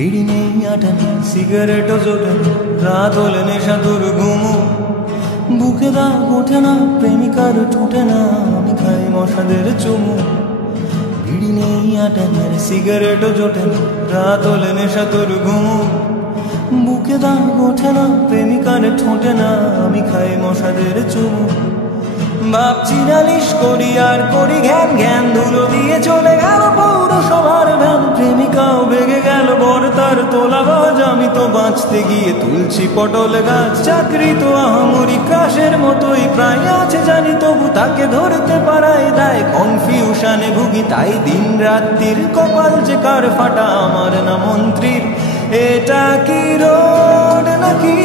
বিড়ি নেই আটা নেই সিগারেটও জোটে না, রাত হলে নেশা তোর ঘুমো, বুকে দাগ ওঠে না প্রেমিকার ঠোঁটে না, আমি খাই মশাদের চুমু। বিড়ি নেই আটা নেই সিগারেটও জোটে না, রাত হলে নেশা তোর ঘুমো, বুকে দাগ ওঠে না প্রেমিকার ঠোঁটে না, আমি খাই মশাদের চুমু। ভাবছি নালিশ করি আর করি জ্ঞান, জ্ঞান ধুলো দিয়ে চলে গেল পৌরসভার ভ্যান, প্রেমিকাও বেগে গেল বর তার তোলা বাজ, আমি তো বাঁচতে গিয়ে তুলছি পটল গাছ। চাকরি তো আহামরি ক্রাশের মতোই প্রায় আছে জানি, তবু তাকে ধরতে পারাই দায়, কনফিউশনে ভুগি তাই দিন রাত্রির, কপাল যে কার ফাটা আমার না মন্ত্রীর। এটা কি রোড নাকি